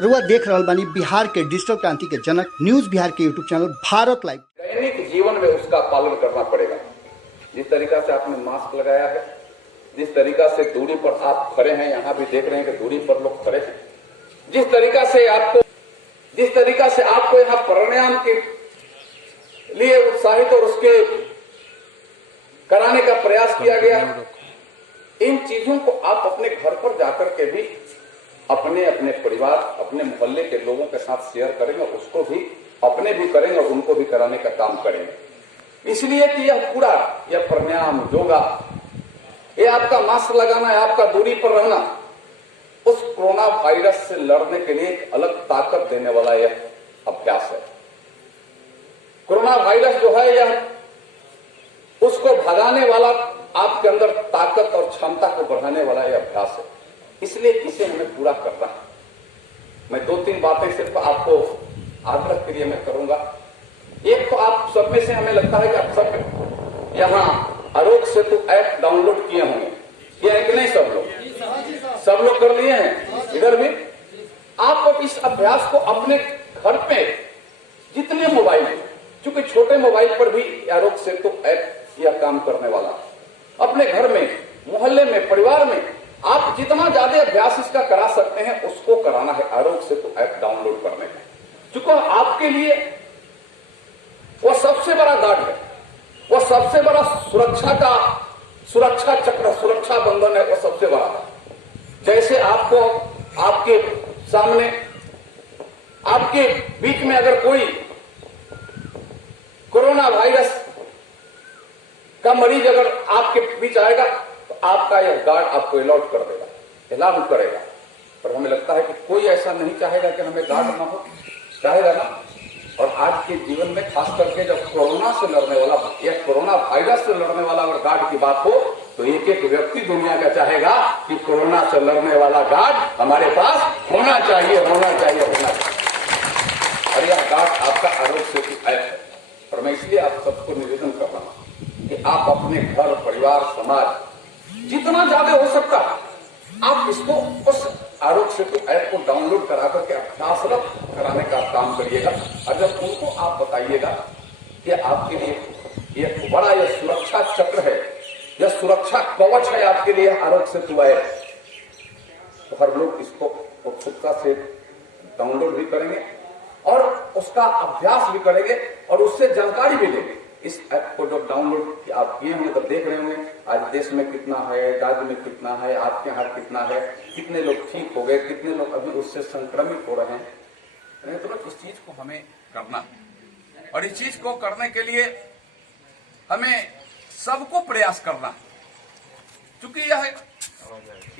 रुआ देख रहल बानी बिहार के डिजिटल क्रांति के जनक न्यूज बिहार के यूट्यूब चैनल भारत लाइव। दैनिक जीवन में उसका पालन करना पड़ेगा। जिस तरीका से आपने मास्क लगाया है, जिस तरीका से दूरी पर आप खड़े हैं, यहाँ भी देख रहे हैं कि दूरी पर लोग खड़े हैं, जिस तरीका से आपको यहाँ प्राणायाम के लिए उत्साहित और उसके कराने का प्रयास किया गया, इन चीजों को आप अपने घर पर जाकर के भी अपने अपने परिवार, अपने मोहल्ले के लोगों के साथ शेयर करेंगे, उसको भी अपने भी करेंगे और उनको भी कराने का काम करेंगे। इसलिए कि यह प्राणायाम, योगा, ये आपका मास्क लगाना है, आपका दूरी पर रहना, उस कोरोना वायरस से लड़ने के लिए एक अलग ताकत देने वाला यह अभ्यास है। कोरोना वायरस जो है यह उसको भगाने वाला, आपके अंदर ताकत और क्षमता को बढ़ाने वाला यह अभ्यास है। इसलिए इसे हमें पूरा करना है। मैं 2-3 बातें सिर्फ आपको आग्रह के लिए मैं करूंगा। एक तो आप सब में से हमें लगता है कि आप सब यहाँ आरोग्य सेतु ऐप डाउनलोड किए होंगे, किए हैं कि नहीं? सब लोग कर लिए हैं। इधर भी आप इस अभ्यास को अपने घर पे जितने मोबाइल, चूंकि छोटे मोबाइल पर भी आरोग्य सेतु ऐप यह काम करने वाला, अपने घर में, मोहल्ले में, परिवार में आप जितना ज्यादा अभ्यास इसका करा सकते हैं उसको कराना है। आरोग्य सेतु ऐप डाउनलोड करने में, चूंकि आपके लिए वह सबसे बड़ा गार्ड है, वह सबसे बड़ा सुरक्षा चक्र, सुरक्षा बंधन है, वह सबसे बड़ा है। जैसे आपको आपके सामने, आपके बीच में अगर कोई कोरोना वायरस का मरीज अगर आपके बीच आएगा तो आपका यह गार्ड आपको अलर्ट कर देगा, अलार्म करेगा। पर हमें लगता है कि कोई ऐसा नहीं चाहेगा कि हमें गार्ड ना हो, चाहेगा ना? और आज के जीवन में खास करके जब कोरोना से लड़ने वाला या कोरोना वायरस से लड़ने वाला अगर गार्ड की बात हो तो एक एक व्यक्ति दुनिया का चाहेगा कि कोरोना से लड़ने वाला गार्ड हमारे पास होना चाहिए। और यह गार्ड आपका आरोग्य सेतु ऐप है। और मैं इसलिए आप सबको निवेदन कर रहा हूं कि आप अपने घर, परिवार, समाज जितना ज्यादा हो सकता है आप इसको, उस आरोग्य सेतु ऐप को डाउनलोड करा करके अभ्यासरत कराने का काम करिएगा। और जब उनको आप बताइएगा कि आपके लिए यह बड़ा यह सुरक्षा चक्र है, यह सुरक्षा कवच है आपके लिए आरोग्य सेतु ऐप, तो हर लोग इसको उत्सुकता से डाउनलोड भी करेंगे और उसका अभ्यास भी करेंगे और उससे जानकारी भी लेंगे। इस ऐप को जब डाउनलोड आप किए होंगे तो देख रहे होंगे आज देश में कितना है, राज्य में कितना है, आपके यहाँ कितना है, कितने लोग ठीक हो गए, कितने लोग अभी उससे संक्रमित हो रहे हैं। तो इस चीज को हमें करना है और इस चीज को करने के लिए हमें सबको प्रयास करना है। क्योंकि यह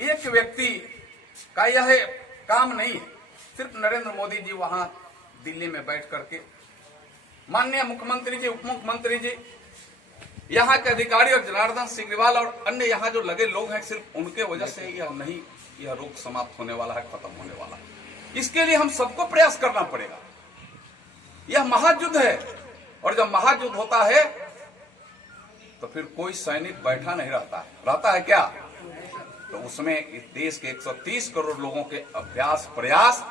एक व्यक्ति का यह काम नहीं है। सिर्फ नरेंद्र मोदी जी वहां दिल्ली में बैठ करके, माननीय मुख्यमंत्री जी, उप मुख्यमंत्री जी, यहाँ के अधिकारी और जनार्दन सिग्रीवाल और अन्य यहाँ जो लगे लोग हैं, सिर्फ उनके वजह से यह रोग समाप्त होने वाला है, खत्म होने वाला है। इसके लिए हम सबको प्रयास करना पड़ेगा। यह महायुद्ध है और जब महायुद्ध होता है तो फिर कोई सैनिक बैठा नहीं रहता है क्या? तो उसमें इस देश के 130 करोड़ लोगों के अभ्यास, प्रयास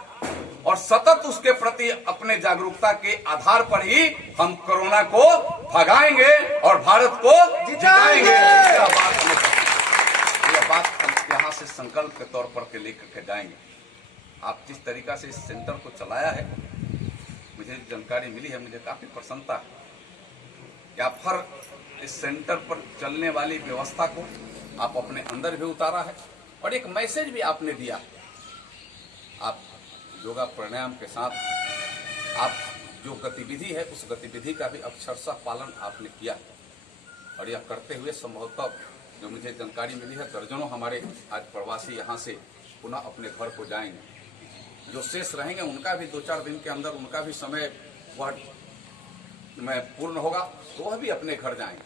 और सतत उसके प्रति अपने जागरूकता के आधार पर ही हम कोरोना को भगाएंगे और भारत को जिताएंगे। यह बात हम यहाँ से संकल्प के तौर पर के लेकर के जाएंगे। आप जिस तरीका से इस सेंटर को चलाया है, मुझे जानकारी मिली है, मुझे काफी प्रसन्नता है कि आप हर इस सेंटर पर चलने वाली व्यवस्था को आप अपने अंदर भी उतारा है और एक मैसेज भी आपने दिया। आप योगा प्राणायाम के साथ आप जो गतिविधि है उस गतिविधि का भी अक्षरशः पालन आपने किया और यह करते हुए संभवतः जो मुझे जानकारी मिली है दर्जनों हमारे आज प्रवासी यहाँ से पुनः अपने घर को जाएंगे। जो शेष रहेंगे उनका भी 2-4 दिन के अंदर उनका भी समय वह में पूर्ण होगा तो वह भी अपने घर जाएंगे।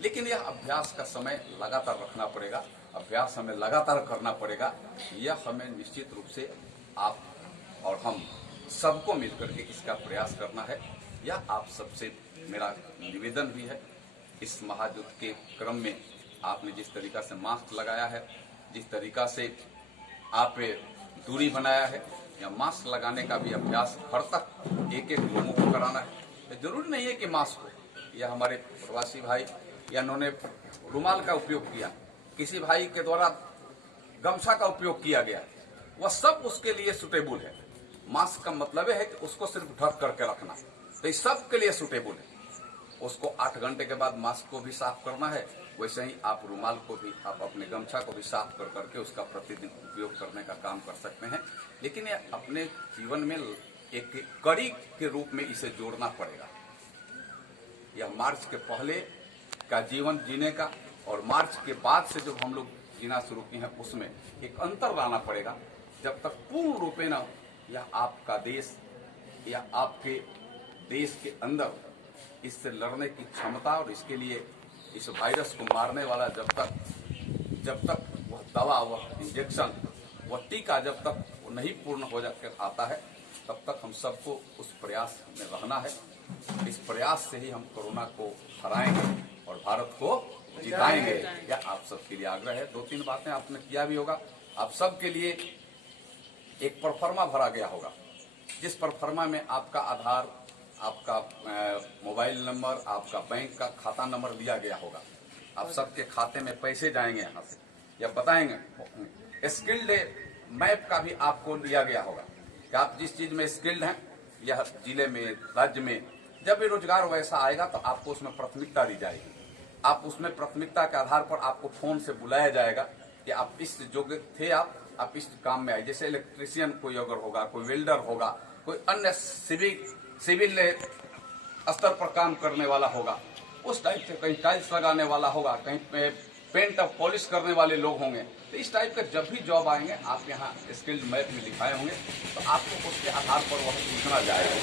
लेकिन यह अभ्यास का समय लगातार रखना पड़ेगा, अभ्यास हमें लगातार करना पड़ेगा। यह हमें निश्चित रूप से आप और हम सबको मिलकर के इसका प्रयास करना है। यह आप सबसे मेरा निवेदन भी है। इस महायुद्ध के क्रम में आपने जिस तरीका से मास्क लगाया है, जिस तरीका से आप दूरी बनाया है, या मास्क लगाने का भी अभ्यास घर तक एक एक लोगों को कराना है। जरूरी नहीं है कि मास्क हो, या हमारे प्रवासी भाई या उन्होंने रुमाल का उपयोग किया, किसी भाई के द्वारा गमछा का उपयोग किया गया, वह सब उसके लिए सुटेबल है। मास्क का मतलब है कि उसको सिर्फ ढक करके रखना, तो ये सब के लिए सुटेबल है। उसको 8 घंटे के बाद मास्क को भी साफ करना है, वैसे ही आप रुमाल को भी, आप अपने गमछा को भी साफ कर करके उसका प्रतिदिन उपयोग करने का काम कर सकते हैं। लेकिन ये अपने जीवन में एक कड़ी के रूप में इसे जोड़ना पड़ेगा। यह मार्च के पहले का जीवन जीने का और मार्च के बाद से जो हम लोग जीना शुरू किए हैं उसमें एक अंतर लाना पड़ेगा। जब तक पूर्ण रूपे न यह आपका देश या आपके देश के अंदर इससे लड़ने की क्षमता और इसके लिए इस वायरस को मारने वाला जब तक वह दवा, वह इंजेक्शन, वह टीका जब तक वो नहीं पूर्ण हो जाकर आता है, तब तक हम सबको उस प्रयास में रहना है। इस प्रयास से ही हम कोरोना को हराएंगे और भारत को जिताएंगे। यह आप सबके लिए आग्रह है। 2-3 बातें आपने किया भी होगा। आप सबके लिए एक परफॉर्मा भरा गया होगा, जिस परफॉर्मा में आपका आधार, आपका मोबाइल नंबर, आपका बैंक का खाता नंबर दिया गया होगा। आप सबके खाते में पैसे जाएंगे यहाँ से, या बताएंगे। स्किल्ड मैप का भी आपको दिया गया होगा कि आप जिस चीज में स्किल्ड हैं, यह जिले में, राज्य में जब भी रोजगार वैसा आएगा तो आपको उसमें प्राथमिकता दी जाएगी। आप उसमें प्राथमिकता के आधार पर आपको फोन से बुलाया जाएगा कि आप इस योग्य थे, आप इस काम में आए। जैसे इलेक्ट्रीशियन कोई अगर होगा, कोई वेल्डर होगा, कोई अन्य सिविल स्तर पर काम करने वाला होगा, उस टाइप से कहीं टाइल्स लगाने वाला होगा, कहीं पेंट और पॉलिश करने वाले लोग होंगे। तो इस टाइप का जब भी जॉब आएंगे, आप यहाँ स्किल्ड मैप में लिखाए होंगे, तो आपको उसके आधार पर वह पूछना जाएगा।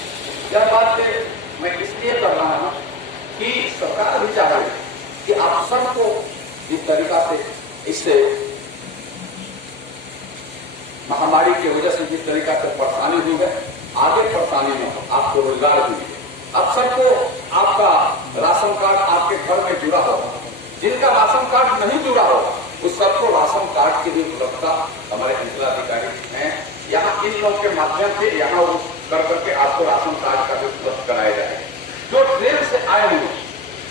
यह बात मैं इसलिए कर रहा हूँ कि सरकार भी चाह रही है कि आप सबको जिस तरीका से इससे महामारी की वजह से जिस तरीका से परेशानी हुई है, आगे परेशानी में आपको रोजगार भी मिले। अब सबको आपका राशन कार्ड आपके घर में जुड़ा होगा। जिनका राशन कार्ड नहीं जुड़ा होगा उस सबको राशन कार्ड की भी उपलब्धता हमारे अंचलाधिकारी हैं। यहाँ इन लोगों के माध्यम से यहाँ कर करके आपको राशन कार्ड का भी उपलब्ध कराया जाएगा। जो ट्रेन से आए हुए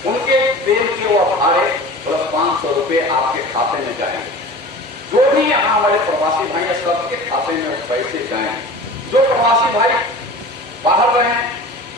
उनके ट्रेन के वो भाड़े प्लस 500 रुपये आपके खाते में जाएंगे। जो भी यहाँ हमारे प्रवासी भाई है, सबके खाते में पैसे जाएंगे। जो प्रवासी भाई बाहर रहे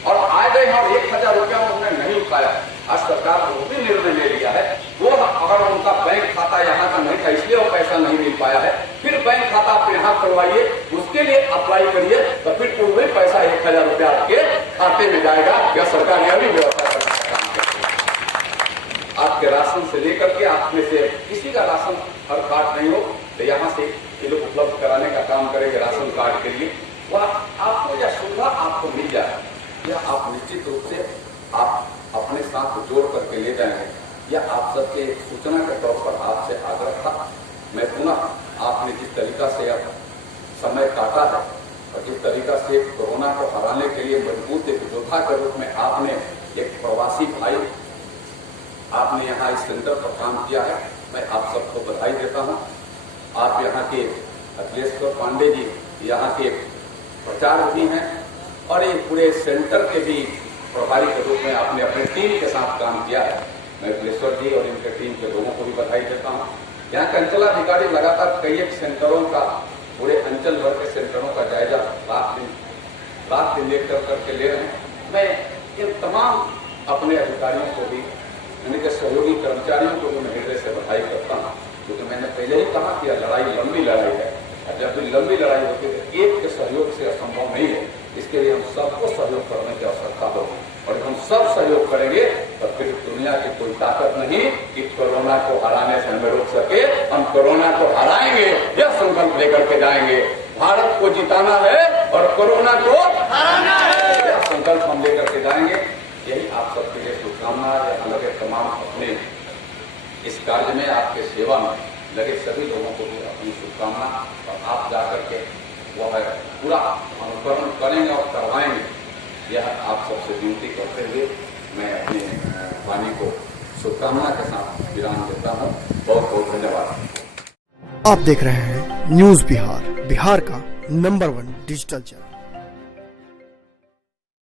और आ गए हैं और 1000 रुपया उन्होंने नहीं उठाया, आज सरकार ने वो भी निर्णय ले लिया है। वो अगर उनका बैंक खाता यहाँ का नहीं था इसलिए वो पैसा नहीं मिल पाया है, फिर बैंक खाता आप यहाँ खुलवाइए, उसके लिए अप्लाई करिए, तो फिर पूरे पैसा 1000 रुपया आपके खाते में जाएगा। यह सरकार ने अभी व्यवस्था करने का काम किया। आपके राशन से लेकर के आप में से किसी का राशन हर कार्ड नहीं हो तो यहाँ से ये लोग उपलब्ध कराने का काम करेंगे। राशन कार्ड के लिए वह आपको यह सुविधा आपको मिल जाए, यह आप निश्चित रूप से आप अपने साथ जोड़ करके ले जाएंगे। यह आप सबके सूचना के तौर पर आपसे आग्रह था। मैं पुनः आपने जिस तरीका से अब समय काटा है और जिस तरीका से कोरोना को हराने के लिए मजबूत एक योद्धा के रूप में आपने एक प्रवासी भाई आपने यहाँ इस सेंटर पर काम किया है, मैं आप सबको बधाई देता हूँ। आप यहाँ के अखिलेश्वर पांडे जी यहाँ के प्रचारक भी हैं और ये पूरे सेंटर के भी प्रभारी के रूप में आपने अपने टीम के साथ काम किया है। मैं अखिलेश्वर जी और इनके टीम के लोगों को भी बधाई देता हूँ। यहाँ के अंचलाधिकारी लगातार कई एक सेंटरों का, पूरे अंचल भर के सेंटरों का जायजा रात दिन लेकर करके ले रहे हैं। मैं इन तमाम अपने अधिकारियों को भी, इनके सहयोगी कर्मचारियों को भी मैं हृदय से बधाई करता हूँ, क्योंकि मैंने पहले ही कहा कि यह लड़ाई लंबी लड़ाई है। जब भी लंबी लड़ाई होती है तो एक के सहयोग से असंभव नहीं है। इसके लिए हम सबको सहयोग करने की आवश्यकता होगी और हम सब सहयोग करेंगे तो फिर दुनिया की कोई ताकत नहीं कि कोरोना को हराने से हमें रोक सके। हम कोरोना को हराएंगे, यह संकल्प लेकर के जाएंगे। भारत को जिताना है और कोरोना को हराना है, यह संकल्प हम लेकर के जाएंगे। यही आप सबके लिए शुभकामना है। लगे तमाम अपने इस कार्य में, आपके सेवा में लगे सभी लोगों को भी अपनी शुभकामना, और आप जाकर के वह पूरा अनुकरण करेंगे और करवाएंगे, यह आप सबसे विनती करते हुए मैं अपने वाणी को शुभकामना के साथ विराम देता हूँ। बहुत बहुत धन्यवाद। आप देख रहे हैं न्यूज बिहार, बिहार का नंबर 1 डिजिटल चैनल।